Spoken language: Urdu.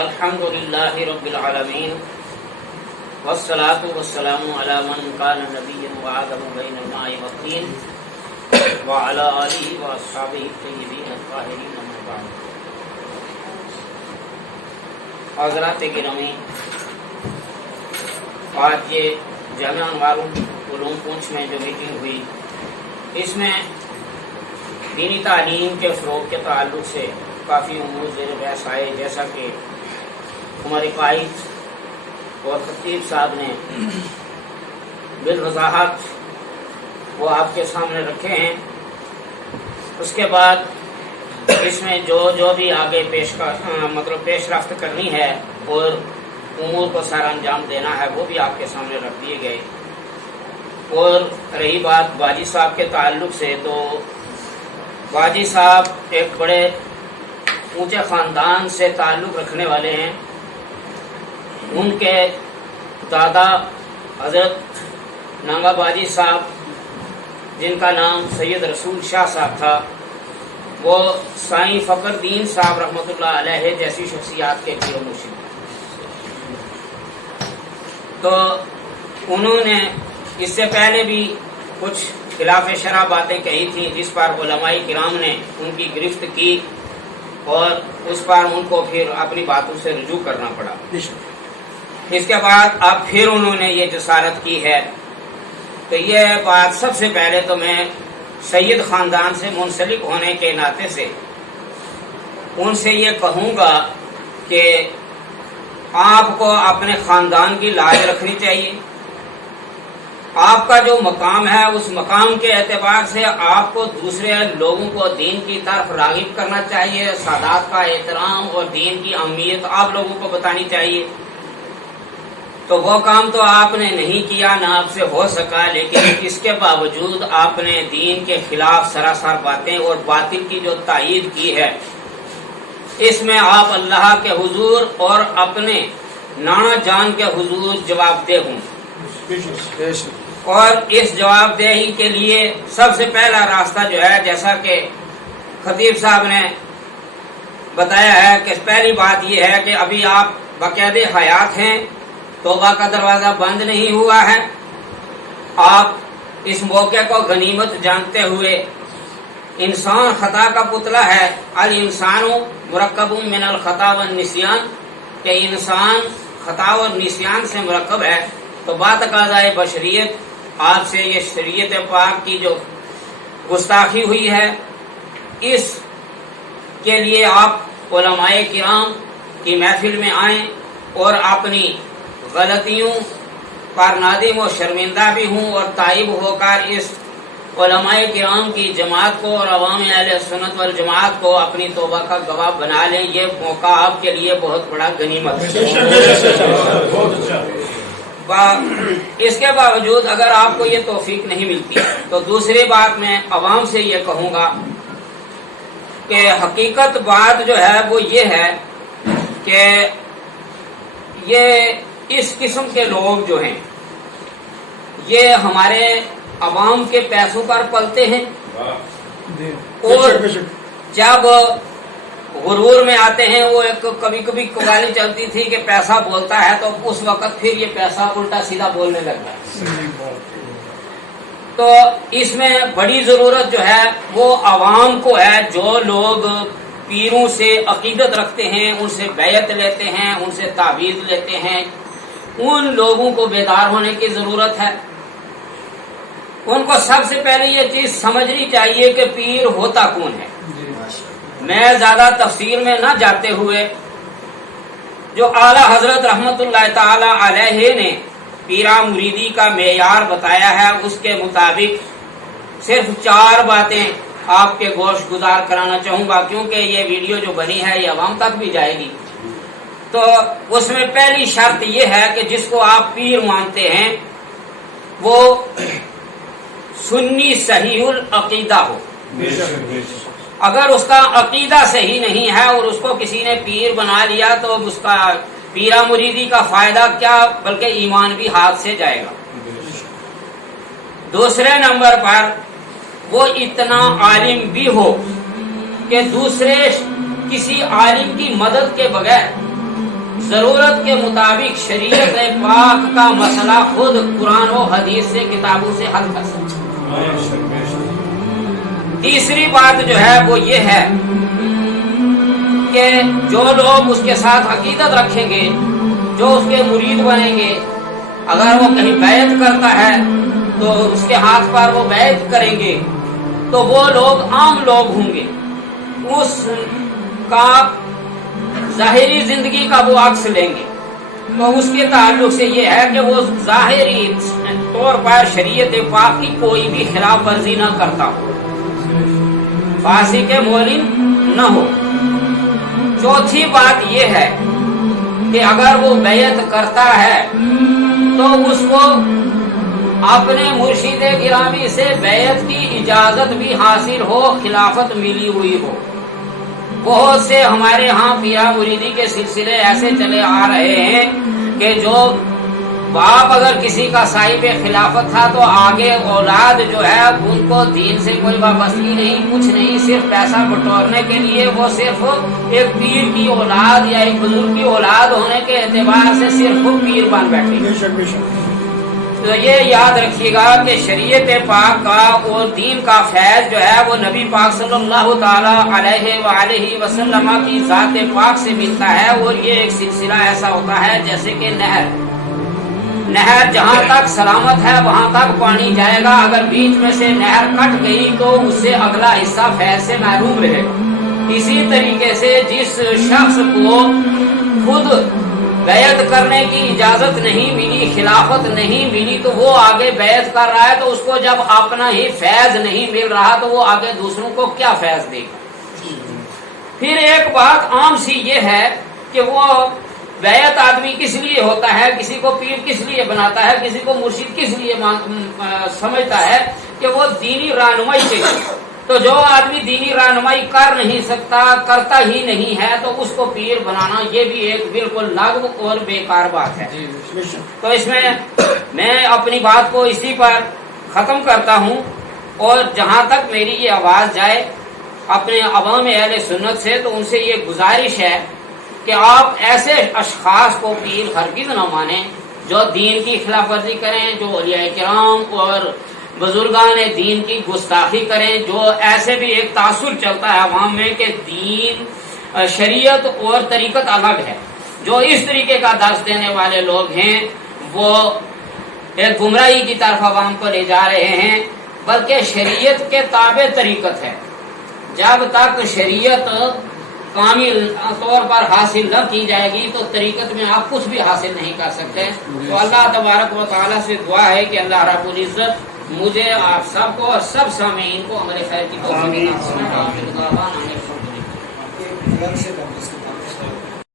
الحمدللہ رب العالمین والصلاة والسلام علی من کان نبیا وآدم بین الماء والطین وعلی آلہ واصحابہ الطیبین الطاہرین اما بعد۔ حضرات گرامی، آج یہ جامعہ انوار العلوم پونچھ میں جو میٹنگ ہوئی، اس میں دینی تعلیم کے فروغ کے تعلق سے کافی امور زیر بحث آئے، جیسا کہ ہمارے قائد اور خطیب صاحب نے بالوضاحت وہ آپ کے سامنے رکھے ہیں۔ اس کے بعد اس میں جو بھی آگے پیش رفت کرنی ہے اور امور کو سارا انجام دینا ہے وہ بھی آپ کے سامنے رکھ دیے گئے۔ اور رہی بات باجی صاحب کے تعلق سے، تو باجی صاحب ایک بڑے اونچے خاندان سے تعلق رکھنے والے ہیں۔ ان کے دادا حضرت نانگا باجی صاحب، جن کا نام سید رسول شاہ صاحب تھا، وہ سائیں فخر دین صاحب رحمۃ اللہ علیہ جیسی شخصیات کے پیر و مرشد۔ تو انہوں نے اس سے پہلے بھی کچھ خلاف شرع باتیں کہی تھیں، جس پر علماء کرام نے ان کی گرفت کی اور اس پر ان کو پھر اپنی باتوں سے رجوع کرنا پڑا۔ اس کے بعد اب پھر انہوں نے یہ جسارت کی ہے۔ تو یہ بات سب سے پہلے تو میں سید خاندان سے منسلک ہونے کے ناطے سے ان سے یہ کہوں گا کہ آپ کو اپنے خاندان کی لاج رکھنی چاہیے۔ آپ کا جو مقام ہے اس مقام کے اعتبار سے آپ کو دوسرے لوگوں کو دین کی طرف راغب کرنا چاہیے، سادات کا احترام اور دین کی اہمیت آپ لوگوں کو بتانی چاہیے۔ تو وہ کام تو آپ نے نہیں کیا، نہ آپ سے ہو سکا، لیکن اس کے باوجود آپ نے دین کے خلاف سراسر باتیں اور باطل کی جو تائید کی ہے، اس میں آپ اللہ کے حضور اور اپنے نانا جان کے حضور جواب دہ ہوں۔ اور اس جواب دہی کے لیے سب سے پہلا راستہ جو ہے، جیسا کہ خطیب صاحب نے بتایا ہے، کہ پہلی بات یہ ہے کہ ابھی آپ باقاعدہ حیات ہیں، توبہ کا دروازہ بند نہیں ہوا ہے۔ آپ اس موقع کو غنیمت جانتے ہوئے، انسان خطا کا پتلا ہے، الانسان مرکب من الخطا والنسیان، کہ انسان خطا اور نسیان سے مرکب ہے۔ تو باتقاضائے بشریت آپ سے یہ شریعت پاک کی جو گستاخی ہوئی ہے، اس کے لیے آپ علماء کرام کی محفل میں آئیں اور اپنی غلطیوں پر نادم و شرمندہ بھی ہوں، اور تائب ہو کر اس علماء کرام کی جماعت کو اور عوام اہل سنت والجماعت کو اپنی توبہ کا گواہ بنا لیں۔ یہ موقع آپ کے لیے بہت بڑا غنیمت ہے۔ اس کے باوجود اگر آپ کو یہ توفیق نہیں ملتی تو دوسری بات میں عوام سے یہ کہوں گا کہ حقیقت بات جو ہے وہ یہ ہے کہ یہ اس قسم کے لوگ جو ہیں یہ ہمارے عوام کے پیسوں پر پلتے ہیں، اور جب غرور میں آتے ہیں، وہ ایک کبھی کبھی قوالی چلتی تھی کہ پیسہ بولتا ہے، تو اس وقت پھر یہ پیسہ الٹا سیدھا بولنے لگتا ہے۔ تو اس میں بڑی ضرورت جو ہے وہ عوام کو ہے، جو لوگ پیروں سے عقیدت رکھتے ہیں، ان سے بیعت لیتے ہیں، ان سے تعویذ لیتے ہیں، ان لوگوں کو بیدار ہونے کی ضرورت ہے۔ ان کو سب سے پہلے یہ چیز سمجھنی چاہیے کہ پیر ہوتا کون ہے۔ میں زیادہ تفسیر میں نہ جاتے ہوئے، جو اعلیٰ حضرت رحمت اللہ تعالی علیہ نے پیرا مریدی کا معیار بتایا ہے، اس کے مطابق صرف 4 باتیں آپ کے گوش گزار کرانا چاہوں گا، کیونکہ یہ ویڈیو جو بنی ہے یہ عوام تک بھی جائے گی۔ تو اس میں پہلی شرط یہ ہے کہ جس کو آپ پیر مانتے ہیں وہ سنی صحیح العقیدہ ہو۔ اگر اس کا عقیدہ صحیح نہیں ہے اور اس کو کسی نے پیر بنا لیا تو اس کا پیرا مریدی کا فائدہ کیا، بلکہ ایمان بھی ہاتھ سے جائے گا۔ دوسرے نمبر پر وہ اتنا عالم بھی ہو کہ دوسرے کسی عالم کی مدد کے بغیر ضرورت کے مطابق شریعت پاک کا مسئلہ خود قرآن و حدیث سے کتابوں سے حل کر سکتے ہیں۔ تیسری بات جو ہے وہ یہ ہے کہ جو لوگ اس کے ساتھ عقیدت رکھیں گے، جو اس کے مرید بنیں گے، اگر وہ کہیں بیعت کرتا ہے تو اس کے ہاتھ پر وہ بیعت کریں گے، تو وہ لوگ عام لوگ ہوں گے، اس کا ظاہری زندگی کا وہ عکس لیں گے۔ تو اس کے تعلق سے یہ ہے کہ وہ ظاہری طور پر شریعت پاک کی کوئی بھی خلاف ورزی نہ کرتا ہو، فاسق مومن نہ ہو۔ چوتھی بات یہ ہے کہ اگر وہ بیعت کرتا ہے تو اس کو اپنے مرشد گرامی سے بیعت کی اجازت بھی حاصل ہو، خلافت ملی ہوئی ہو۔ بہت سے ہمارے ہاں پیرا مریدی کے سلسلے ایسے چلے آ رہے ہیں کہ جو باپ اگر کسی کا صاحب خلافت تھا تو آگے اولاد جو ہے ان کو دین سے کوئی وابستگی نہیں، کچھ نہیں، صرف پیسہ بٹورنے کے لیے وہ صرف ایک پیر کی اولاد یا ایک بزرگ کی اولاد ہونے کے اعتبار سے صرف وہ پیر بن بیٹھے۔ تو یہ یاد رکھیے گا کہ شریعت پاک کا اور دین کا فیض جو ہے وہ نبی پاک صلی اللہ تعالی علیہ وآلہ وسلم کی ذات پاک سے ملتا ہے، اور یہ ایک سلسلہ ایسا ہوتا ہے جیسے کہ نہر جہاں تک سلامت ہے وہاں تک پانی جائے گا، اگر بیچ میں سے نہر کٹ گئی تو اس سے اگلا حصہ فیض سے محروم رہے گا۔ اسی طریقے سے جس شخص کو خود بیعت کرنے کی اجازت نہیں ملی، خلافت نہیں ملی، تو وہ آگے بیعت کر رہا ہے تو اس کو جب اپنا ہی فیض نہیں مل رہا تو وہ آگے دوسروں کو کیا فیض دے گا۔ پھر ایک بات عام سی یہ ہے کہ وہ بیعت آدمی کس لیے ہوتا ہے، کسی کو پیر کس لیے بناتا ہے، کسی کو مرشد کس لیے سمجھتا ہے کہ وہ دینی رہنمائی کے لیے۔ تو جو آدمی دینی رہنمائی کر نہیں سکتا، کرتا ہی نہیں ہے، تو اس کو پیر بنانا یہ بھی ایک بالکل لاغو اور بیکار بات ہے۔ تو اس میں اپنی بات کو اسی پر ختم کرتا ہوں، اور جہاں تک میری یہ آواز جائے اپنے عوام اہل سنت سے، تو ان سے یہ گزارش ہے کہ آپ ایسے اشخاص کو پیر ہرگز نہ مانیں جو دین کی خلاف ورزی کریں، جو اولیاء کرام اور بزرگان دین کی گستاخی کریں، جو ایسے بھی ایک تاثر چلتا ہے عوام میں کہ دین شریعت اور طریقت الگ ہے۔ جو اس طریقے کا درس دینے والے لوگ ہیں وہ ایک گمراہی کی طرف عوام کو لے جا رہے ہیں، بلکہ شریعت کے تابع طریقت ہے۔ جب تک شریعت کامل طور پر حاصل نہ کی جائے گی تو طریقت میں آپ کچھ بھی حاصل نہیں کر سکتے۔ تو اللہ تبارک و تعالیٰ سے دعا ہے کہ اللہ رب العزت مجھے، آپ سب کو اور سب سامعین کو عمل خیر کی توفیق عطا فرمائے۔